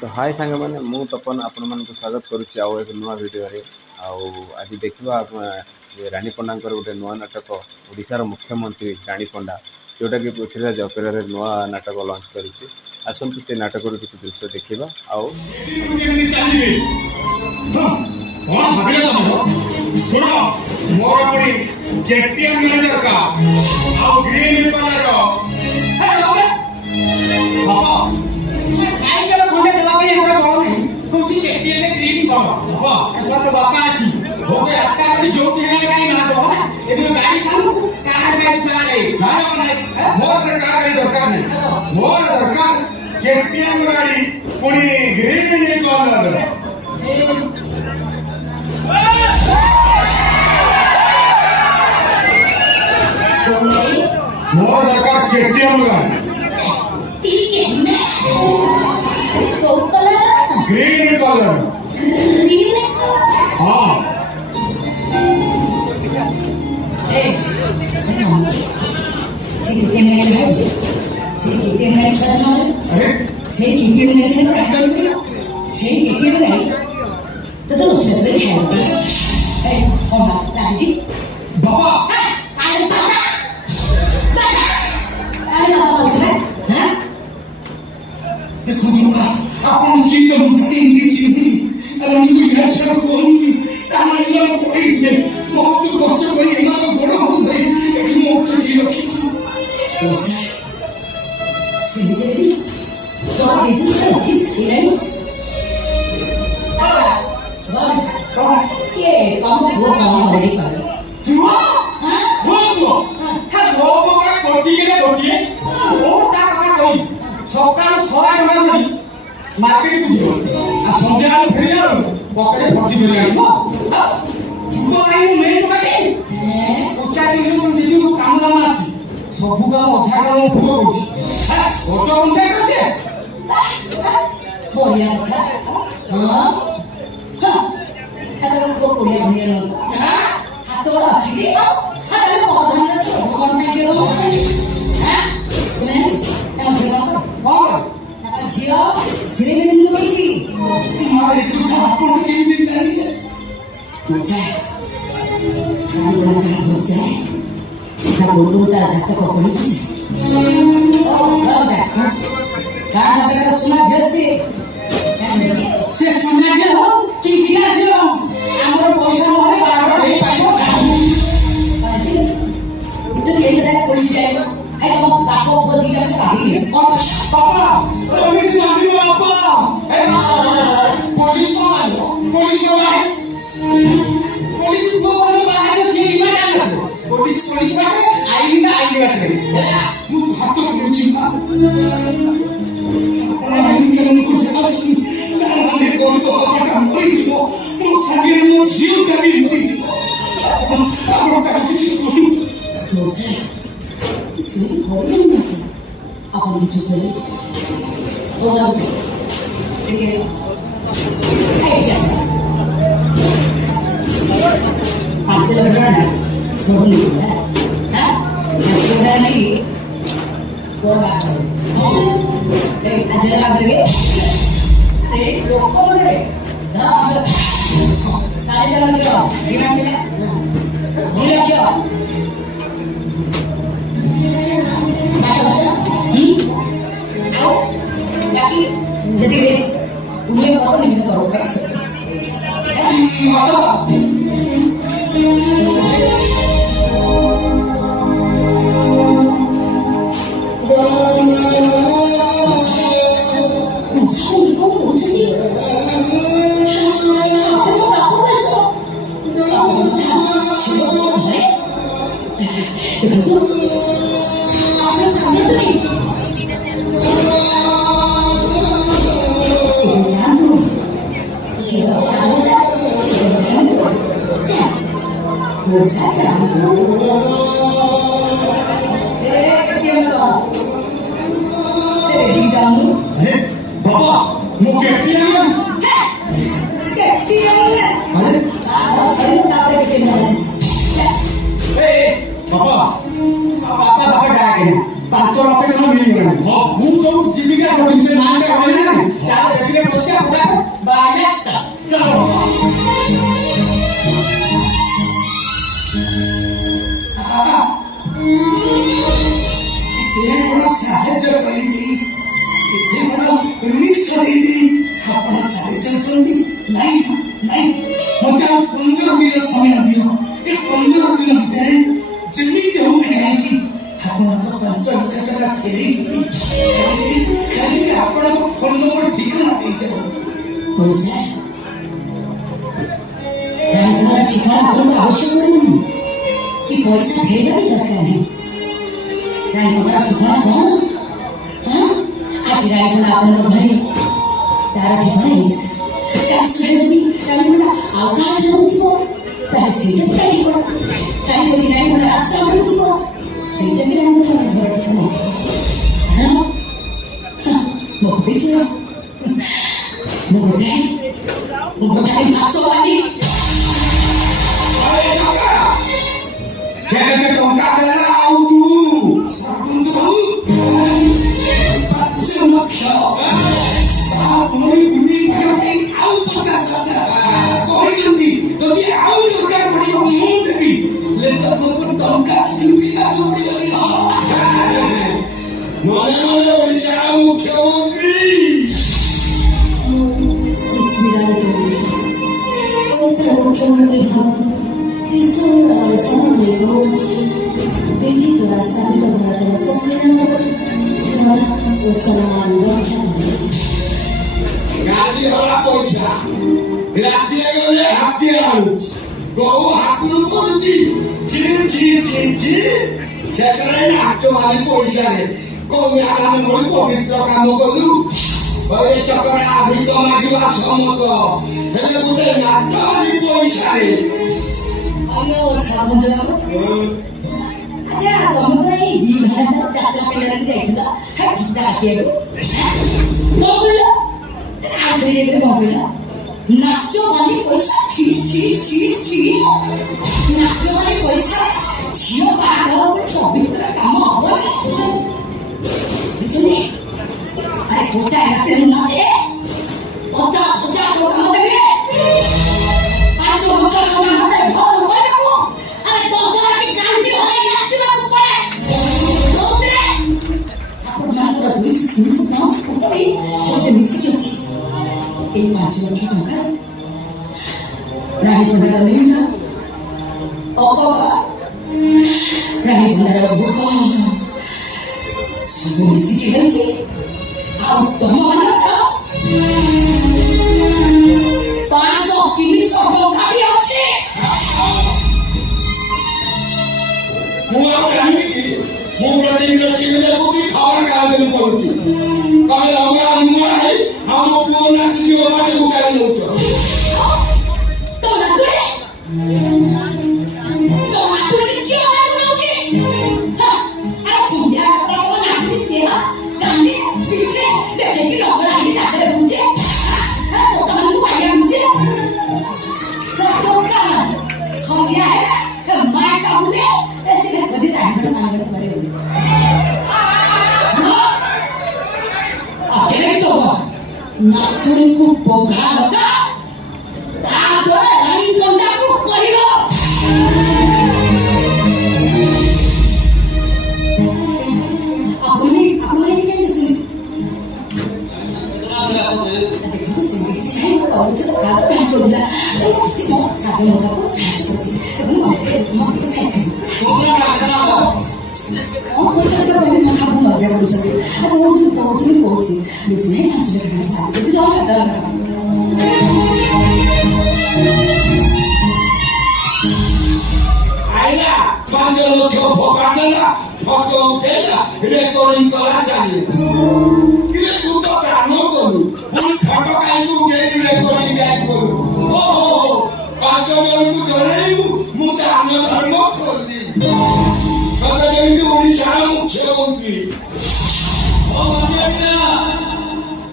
तो हाय सांग मैंने मु तपन आपण मन स्वागत करुच्ची आउ एक नुआ वीडियो रे आज देखा रानी पंडा गोटे नुआ नाटक ओडिशार मुख्यमंत्री रानी पंडा जोटा कि पृथ्वीराज अपेरा नुआ नाटक लॉन्च करिछि। आसंतु से नाटक किसी दृश्य देखा आउ ग्रीन कलर हाँ मार्केट को संध्या फेरिया पकड़े भर्ती काम दाम आसी सबू काम अधा काम पूरा ऑटो बढ़िया हाथ अच्छी झियो सिरे में जिंदगी थी हमारे तो आपको केमिति चाहिए तो से हम बड़ा चाह जाए ना बोलू ता जत को पड़ी ओ बाबा काना जगह सुना जैसे से सुना जे हो कि किना जे हो हमर पैसा मोरे बारा हे पाइबो काजी तो ये तरह पुलिस जाएगा आई तो बापो बोली का काटी कौन पापा पुलिस मारी पापा ए पुलिस मारो पुलिस को बोल बाहर से ही मत पुलिस आई मु हाथ तो चिंता मैं को जगह की मैंने कोई तो काम कोई तो मो शरीर मो जीव कभी नहीं आपको का कुछ तो से इसलिए होने नहीं से अपन चुप रहे और ठीक है आज चल रहा है नहीं है हां पूरा नहीं वो बात है आज लगा देंगे अरे रोको रे सारे जगह लगा बिना मिला नहीं रखियो lagi jadi punya orang yang tahu praktis बाबा मुझे पांच लक्ष टका मिल गला मु जो जीविका जोड़ी से नाम पे होले ना चार बेटी ପଇସା ଦେଇବି ଆପଣ ଚାଲି ଚାଲିଛନ୍ତି ନାଇଁ ନାଇଁ ମୋତେ ଆଉ 15 ଦିନ ସମୟ ଦିଅ ଏ 15 ଦିନ ଭିତରେ ଯେମିତି ହଉ ଯାଇକି ଆପଣଙ୍କ 5 ଲକ୍ଷ ଟଙ୍କା ଫେରେଇବି ଖାଲି ଆପଣଙ୍କ ଫୋନ ନମ୍ବର ଠିକଣା ଦେଇଯାଉ ପଇସା ରାଣୀପଣ୍ଡା ଠିକଣା ଆପଣଙ୍କୁ ଆବଶ୍ୟକ ନାହିଁ କି ପଇସା ଫେରିବା ବି ଦରକାର ନାହିଁ ରାଣୀପଣ୍ଡା ଠିକଣା କଣ ଆଜି ରାଣୀପଣ୍ଡା ଆପଣଙ୍କ ଘରେ ତାର ଠିକଣା ହେଇଯାଏ କାଲି ଯଦି ରାଣୀପଣ୍ଡା ଆଉ କାହା ରହୁଥିବ ତାହେଲେ ସେଇଟା ବି ରାଣୀପଣ୍ଡା କାଲି ଯଦି ରାଣୀପଣ୍ଡା ରାସ୍ତା ରହୁଥିବ ସେଇଟା ବି ରାଣୀପଣ୍ଡା ଘର ଠିକଣା ହେଇଯିବ ମୋ ଝିଅ ମୁଁ ଗୋଟାଏ ମାଛ ବାଲି Jangan tongkat adalah auto. Sabun sabun 5 ଲକ୍ଷ ଆପଣ ବୁଲି ଆଉ 50,000 କହିଛନ୍ତି ଯଦି ଆଉ ଦରକାର ପଡ଼ିବ ମୁଁ ଦେବି ତମକୁ ଟଙ୍କା ସୁଚିବାକୁ ପଡ଼ିବ Mana mana Odisha Mukhyamantri. Odisha Mukhyamantri ଦେଶର ସାମଗ୍ରୀ ହେଉଛି ବିଧିତ ରାସ୍ତାଭିତ ଭାରତର ସମ୍ବିଧାନ ସେବା ଓ ସମ୍ମାନ ରକ୍ଷା କରେ Nanti orang Odisha. Nanti oleh hati lalu. Kau hakul polisi. Ji. Sekarang acto hari Odisha ni. Kau ni akan mengurus pemitra kamu dulu. Oleh sekarang abis tu lagi bersama kau. Hele bukan acto hari Odisha ni. Ayo sabun jawab aja kamu pernah di mana kata pengen lagi hai kita dia mobil ada dia mobil nacho kali paisa ci nacho kali paisa ଝିଅ ବାହାଘର ପବିତ୍ର କାମ ହବନି ବୁଝିଲେ ଆରେ ଗୋଟାଏ ରାତିରେ ନାଚେ 50,000 ଟଙ୍କା ଦେବେ 5 ଲକ୍ଷ ଟଙ୍କା ମତେ ଘର ବନେଇବୁ ଆରେ 10 ରାତି କାନ୍ଦି ହଇ ନାଚିବାକୁ ପଡେ ଯୋଉଥିରେ ଆପଣମାନଙ୍କର 250 ଟଙ୍କା ବି ଗୋଟେ ମିଶିକି ଅଛି ଏଇ 5 ଲକ୍ଷ ଟଙ୍କା ରାଣୀପଣ୍ଡାର ବିଭିନ୍ନ ଅପବା ରାଣୀପଣ୍ଡାର ଭୋଗ ସବୁ ମିଶିକି ରହିଛି ଆଉ ତମମାନଙ୍କର 500-300 ଟଙ୍କା ବି ଅଛି ମୁଁ ଆଉ ଜାଣିକି ମୁଁ ପ୍ରତିଦିନ ଟିଭିରେ ବୁକି ଖବର କାଗଜରେ ପଢୁଛି କାଳେ ଅମରା ନୂଆ ହେଇ ଆମ ପୁଅ ନାତି ଝିଅ ମାନେ ବୁକାଇ ନେଉଛ ତୋ ନାତୁରେ କିଏ ବାହାଘର ନଉଛି ଆରେ ସନ୍ଧ୍ୟା ତମ ନାତି ଦେହ କାନ୍ଦି ପିଠେ ଦେଖେଇକି ଲଗା ହେଇକି ରାତିରେ ବୁଝେ ଲୋକମାନଙ୍କୁ ପାଇବା ବୁଝେ ଟଙ୍କା ସନ୍ଧ୍ୟା ହେଲେ ମା କାବୁଲେ ଏସିରେ ଖୋଜି ରାଣ୍ଡ ମାଣ୍ଡ ପଡେ ନାତୁଣୀକୁ ପଘା ଲଗା ତାପରେ ରାଣୀପଣ୍ଡାକୁ କହିବ ଆପଣ ଟିକେ ଶୁଣି ଦେଖନ୍ତୁ ସେମିତି କିଛି ନାହିଁ ଗୋଟେ ଅରୁଚ କାହାକୁ ପ୍ୟାଣ୍ଟ କରିଥିଲା ସାଧା ଲଗାକୁ ସାହାଯ୍ୟ କରିଛି ଦେଖନ୍ତୁ ମୋତେ ସାହାଯ୍ୟ କଣ ପଇସା କହିବି ମୋ ଖାକୁ ମଜା କରୁଛନ୍ତି ଆଚ୍ଛା ମୁଁ ଯଦି କହୁଛି ବେଶୀ ନାହିଁ 5 ଲକ୍ଷ ଟଙ୍କା ସାହାଯ୍ୟ ଯଦି ଆଇଲା 5 ଲକ୍ଷ ଭଗା ନେଲା ଫଟୋ ଉଠେଇଲା ରେକର୍ଡିଂ କଲା ଚାଲିଲେ କିରେ ତୁ ତ କାମ କଲୁ ମୁଁ ଫଟୋ କାହିଁକି ଉଠେଇଲି ରେକର୍ଡିଂ କାହିଁକି କଲୁ ଓହୋ 5 ଜଣଙ୍କୁ ଜଣାଇବୁ ମୁଁ ଦାନ ଧର୍ମ କଲି ସତ ଯେମିତି ଓଡ଼ିଶାର ମୁଖ୍ୟମନ୍ତ୍ରୀ